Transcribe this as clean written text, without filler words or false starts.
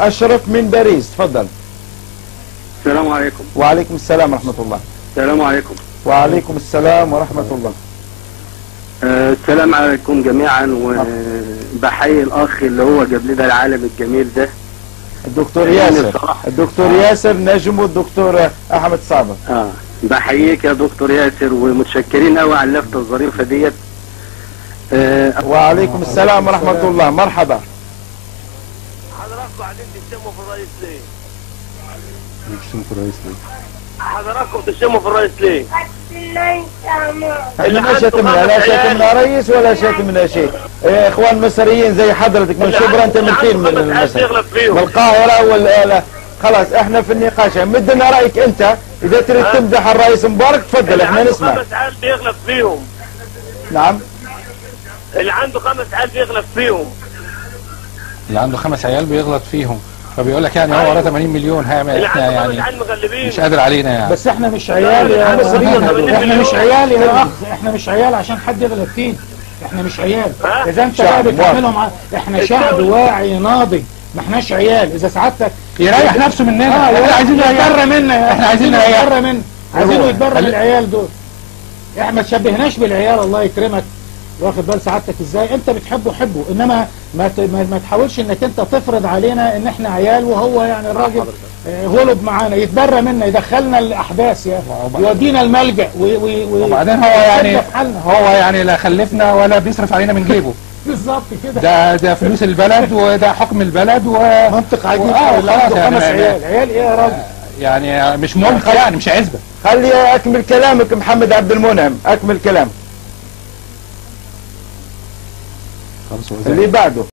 أشرف من باريس، تفضل. السلام عليكم. وعليكم السلام ورحمة الله. السلام عليكم. وعليكم السلام ورحمة الله. السلام عليكم جميعا، وبحيي الأخ اللي هو جاب لنا العالم الجميل ده، الدكتور ياسر. الدكتور ياسر نجم والدكتور أحمد صابر. بحييك يا دكتور ياسر، ومتشكرين قوي على اللفتة الظريفة ديت. وعليكم السلام ورحمة الله، مرحبا. حضراتكم قاعدين تشتموا في الرئيس ليه؟ بتشتموا في الرئيس ليه؟ حضراتكم تشتموا في الرئيس ليه؟ احنا ما شتمنا، لا شتمنا رئيس ولا شتمنا شيء. اخوان مصريين زي حضرتك من شبرا، انت من فين؟ من مصر؟ من القاهرة ولا؟ خلاص احنا في النقاش، مدنا رايك انت، اذا تريد تمدح الرئيس مبارك تفضل، احنا نسمع. اللي عنده 5 عيال بيغلب فيهم. نعم. اللي عنده 5 عيال بيغلب فيهم. اللي عنده 5 عيال بيغلط فيهم، فبيقول لك يعني هو وراه 80 مليون هيعمل احنا يعني مش قادر علينا يعني. بس احنا مش عيال يا مصريين، احنا مش عيال يا اخ، احنا مش عيال عشان حد يغلط فينا، احنا مش عيال. اذا انت بقى بتعملهم احنا شعب واعي ناضج، ما احناش عيال. اذا سعادتك يريح نفسه مننا، احنا عايزين يتبرى منا، احنا عايزين يتبرى منا، عايزينه يتبرى من العيال دول. احنا ما تشبهناش بالعيال، الله يكرمك. واخد بال سعادتك ازاي؟ انت بتحبه حبه، انما ما تحاولش انك انت تفرض علينا ان احنا عيال، وهو يعني الراجل غلب معانا، يتبرى منا، يدخلنا الاحداث يا اخي، يودينا الملجأ وبعدين هو يعني لا خلفنا ولا بيصرف علينا من جيبه. بالظبط كده. ده فلوس البلد وده حكم البلد منطق عجيب. اللي عنده 5 عيال، عيال ايه يا راجل؟ يعني مش ملك، يعني مش عزبه. خلي اكمل كلامك محمد عبد المنعم، اكمل كلامك اللي بعده.